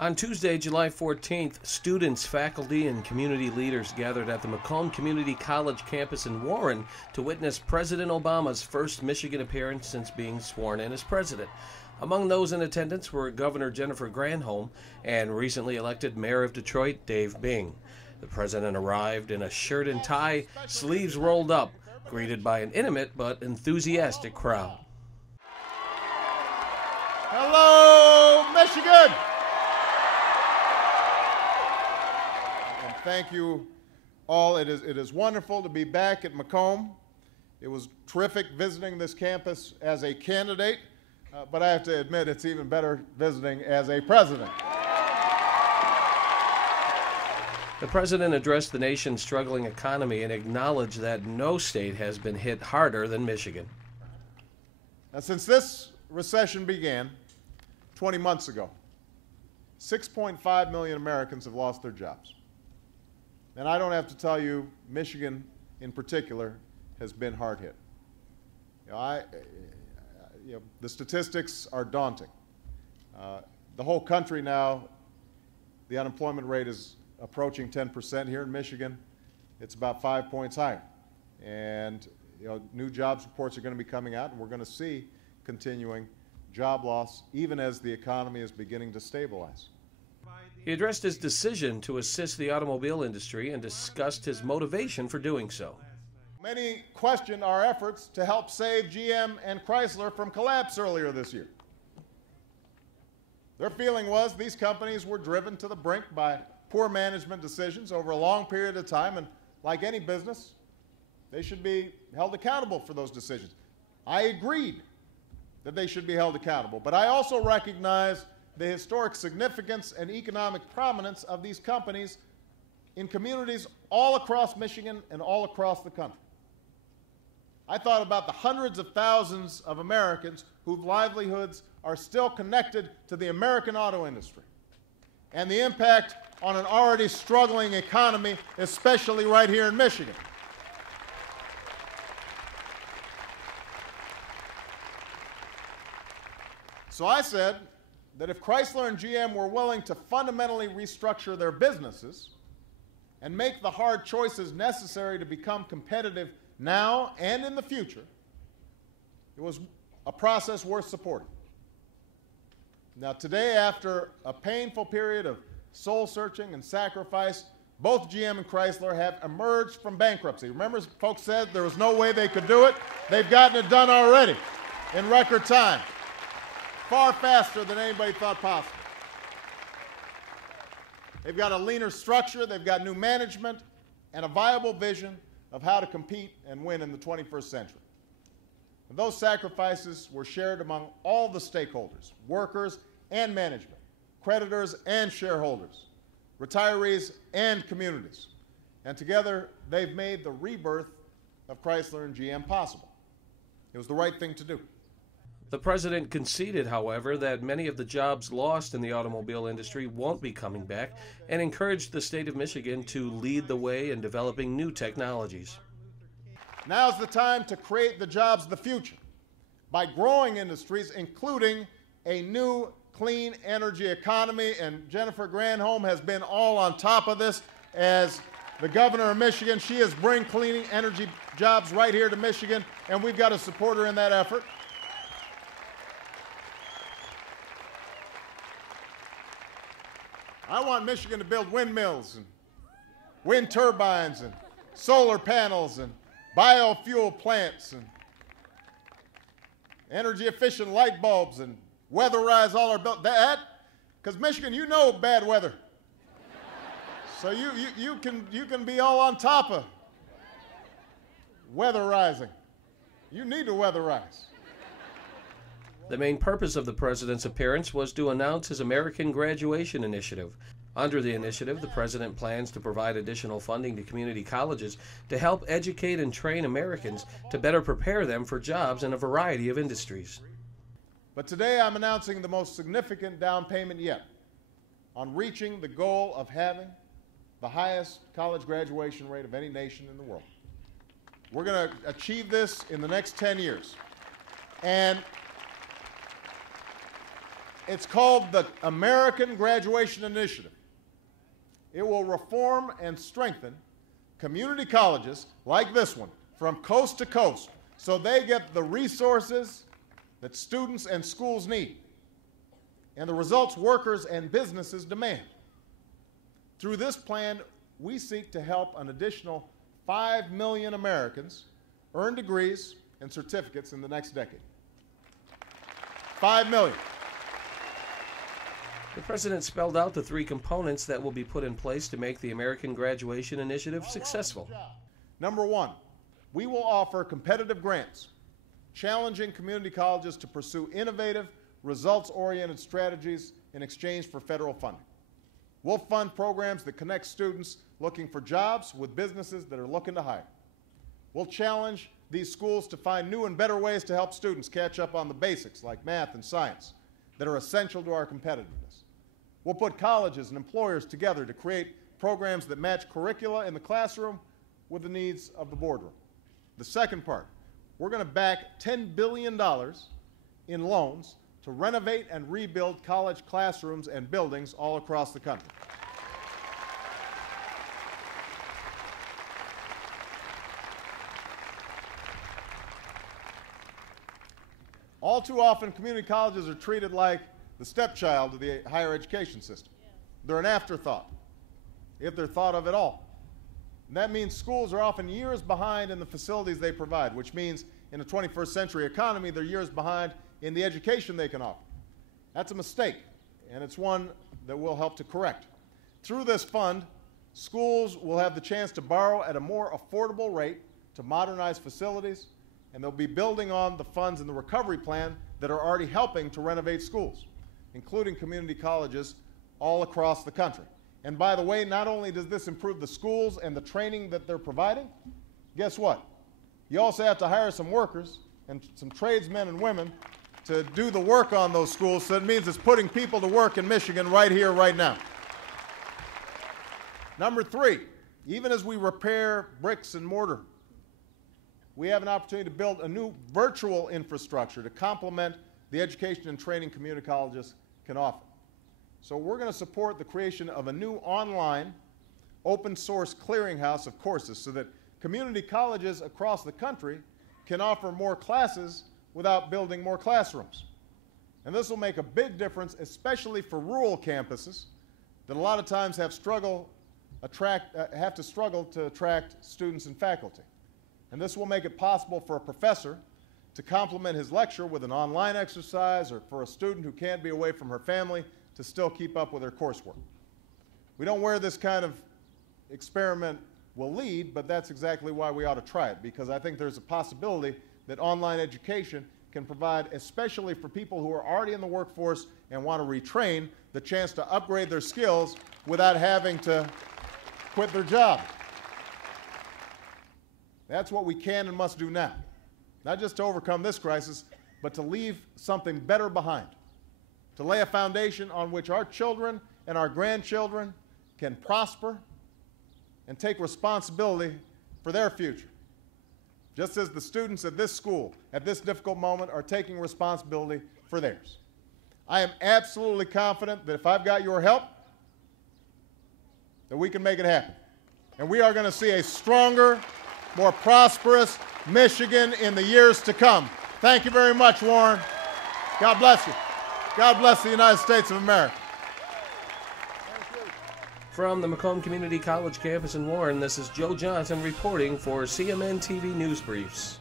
On Tuesday, July 14th, students, faculty, and community leaders gathered at the Macomb Community College campus in Warren to witness President Obama's first Michigan appearance since being sworn in as president. Among those in attendance were Governor Jennifer Granholm and recently elected Mayor of Detroit, Dave Bing. The president arrived in a shirt and tie, sleeves rolled up, greeted by an intimate but enthusiastic crowd. Hello, Michigan! And thank you all. It is wonderful to be back at Macomb. It was terrific visiting this campus as a candidate, but I have to admit it's even better visiting as a president. The president addressed the nation's struggling economy and acknowledged that no state has been hit harder than Michigan. Now, since this recession began 20 months ago, 6.5 million Americans have lost their jobs. And I don't have to tell you, Michigan in particular has been hard hit. The statistics are daunting. The whole country now, the unemployment rate is approaching 10%. Here in Michigan, it's about 5 points higher. And new jobs reports are going to be coming out, and we're going to see continuing job loss even as the economy is beginning to stabilize. He addressed his decision to assist the automobile industry and discussed his motivation for doing so. Many questioned our efforts to help save GM and Chrysler from collapse earlier this year. Their feeling was these companies were driven to the brink by poor management decisions over a long period of time, and like any business, they should be held accountable for those decisions. I agreed that they should be held accountable, but I also recognize the historic significance and economic prominence of these companies in communities all across Michigan and all across the country. I thought about the hundreds of thousands of Americans whose livelihoods are still connected to the American auto industry and the impact on an already struggling economy, especially right here in Michigan. So I said that if Chrysler and GM were willing to fundamentally restructure their businesses and make the hard choices necessary to become competitive now and in the future, it was a process worth supporting. Now today, after a painful period of soul-searching and sacrifice, both GM and Chrysler have emerged from bankruptcy. Remember, folks said there was no way they could do it? They've gotten it done already in record time, far faster than anybody thought possible. They've got a leaner structure, they've got new management, and a viable vision of how to compete and win in the 21st century. And those sacrifices were shared among all the stakeholders, workers and management, creditors and shareholders, retirees and communities. And together, they've made the rebirth of Chrysler and GM possible. It was the right thing to do. The president conceded, however, that many of the jobs lost in the automobile industry won't be coming back and encouraged the state of Michigan to lead the way in developing new technologies. Now's the time to create the jobs of the future by growing industries, including a new clean energy economy, and Jennifer Granholm has been all on top of this as the governor of Michigan. She is bringing clean energy jobs right here to Michigan, and we've got to support her in that effort. I want Michigan to build windmills and wind turbines and solar panels and biofuel plants and energy efficient light bulbs and weatherize all our buildings. That, because Michigan, you know bad weather. So you can be all on top of weatherizing. You need to weatherize. The main purpose of the president's appearance was to announce his American Graduation Initiative. Under the initiative, the president plans to provide additional funding to community colleges to help educate and train Americans to better prepare them for jobs in a variety of industries. But today I'm announcing the most significant down payment yet on reaching the goal of having the highest college graduation rate of any nation in the world. We're going to achieve this in the next 10 years. And It's called the American Graduation Initiative. It will reform and strengthen community colleges like this one from coast to coast so they get the resources that students and schools need and the results workers and businesses demand. Through this plan, we seek to help an additional 5 million Americans earn degrees and certificates in the next decade. 5 million. The president spelled out the 3 components that will be put in place to make the American Graduation Initiative successful. Number 1, we will offer competitive grants, challenging community colleges to pursue innovative, results-oriented strategies in exchange for federal funding. We'll fund programs that connect students looking for jobs with businesses that are looking to hire. We'll challenge these schools to find new and better ways to help students catch up on the basics like math and science that are essential to our competitiveness. We'll put colleges and employers together to create programs that match curricula in the classroom with the needs of the boardroom. The second part, we're going to back $10 billion in loans to renovate and rebuild college classrooms and buildings all across the country. All too often, community colleges are treated like the stepchild of the higher education system. They're an afterthought, if they're thought of at all. And that means schools are often years behind in the facilities they provide, which means in a 21st century economy, they're years behind in the education they can offer. That's a mistake, and it's one that we'll help to correct. Through this fund, schools will have the chance to borrow at a more affordable rate to modernize facilities, and they'll be building on the funds in the recovery plan that are already helping to renovate schools, including community colleges all across the country. And by the way, not only does this improve the schools and the training that they're providing, guess what? You also have to hire some workers and some tradesmen and women to do the work on those schools, so it means it's putting people to work in Michigan right here, right now. Number 3, even as we repair bricks and mortar, we have an opportunity to build a new virtual infrastructure to complement the education and training community colleges can offer. So we're going to support the creation of a new online open source clearinghouse of courses so that community colleges across the country can offer more classes without building more classrooms. And this will make a big difference, especially for rural campuses that a lot of times have to struggle to attract students and faculty. And this will make it possible for a professor to complement his lecture with an online exercise, or for a student who can't be away from her family to still keep up with her coursework. We don't know where this kind of experiment will lead, but that's exactly why we ought to try it, because I think there's a possibility that online education can provide, especially for people who are already in the workforce and want to retrain, the chance to upgrade their skills without having to quit their job. That's what we can and must do now. Not just to overcome this crisis, but to leave something better behind, to lay a foundation on which our children and our grandchildren can prosper and take responsibility for their future, just as the students at this school at this difficult moment are taking responsibility for theirs. I am absolutely confident that if I've got your help, that we can make it happen. And we are going to see a stronger, more prosperous Michigan in the years to come. Thank you very much, Warren. God bless you. God bless the United States of America. From the Macomb Community College campus in Warren, this is Joe Johnson reporting for CMN TV News Briefs.